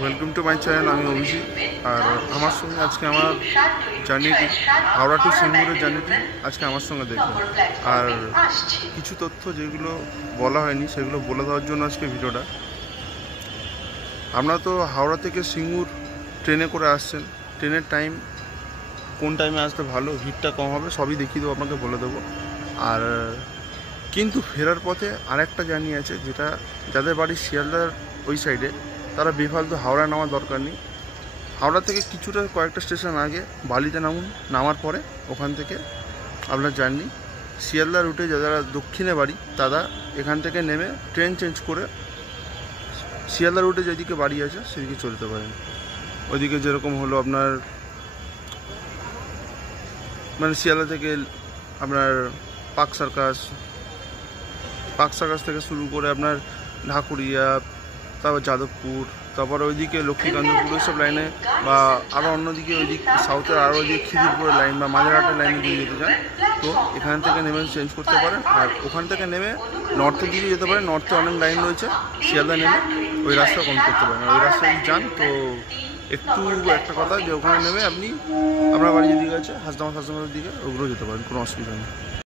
Welcome to my channel. আমি অভিজিৎ, আর আমার সঙ্গে আজকে আমার জার্নিটি হাওড়া টু সিঙ্গুরের জার্নিটি আজকে আমার সঙ্গে দেখবেন। আর কিছু তথ্য যেগুলো বলা হয়নি সেগুলো বলে দেওয়ার জন্য আজকে ভিডিওটা। আপনারা তো হাওড়া থেকে সিঙ্গুর ট্রেনে করে আসছেন, ট্রেনের টাইম কোন টাইমে আসতে ভালো, ভিড়টা কম হবে, সবই দেখিয়ে দেবো, আপনাকে বলে দেবো। আর কিন্তু ফেরার পথে আরেকটা জার্নি আছে, যেটা যাদের বাড়ি শিয়ালদার ওই সাইডে তারা বেফালতু হাওড়া নামার দরকার নেই। হাওড়া থেকে কিছুটা কয়েকটা স্টেশন আগে বালিতে নামুন, নামার পরে ওখান থেকে আপনার জার্নি শিয়ালদা রুটে যারা দক্ষিণে বাড়ি তারা এখান থেকে নেমে ট্রেন চেঞ্জ করে শিয়ালদা রুটে যেদিকে বাড়ি আছে সেদিকে চলতে পারেন। ওইদিকে যেরকম হলো আপনার মানে শিয়ালদা থেকে আপনার পার্ক সার্কাস থেকে শুরু করে আপনার ঢাকুরিয়া, তারপর যাদবপুর, তারপর ওইদিকে লক্ষ্মীকান্তপুর, ওইসব লাইনে বা আরও অন্যদিকে ওইদিক সাউথের আরও ওইদিকে খিদিরপুরের লাইন বা মাঝেরহাটের লাইনে দিয়ে যেতে চান তো এখান থেকে নেমে চেঞ্জ করতে পারেন। আর ওখান থেকে নেমে নর্থের দিকে যেতে পারেন, নর্থে অনেক লাইন রয়েছে, শিয়ালদা নেমে ওই রাস্তা কম করতে পারেন। ওই রাস্তায় যান তো একটু একটা কথা যে ওখানে নেমে আপনি আপনার বাড়ি যেদিকে আছে হাসদামাদের দিকে ওগুলো যেতে পারেন, কোনো অসুবিধা নেই।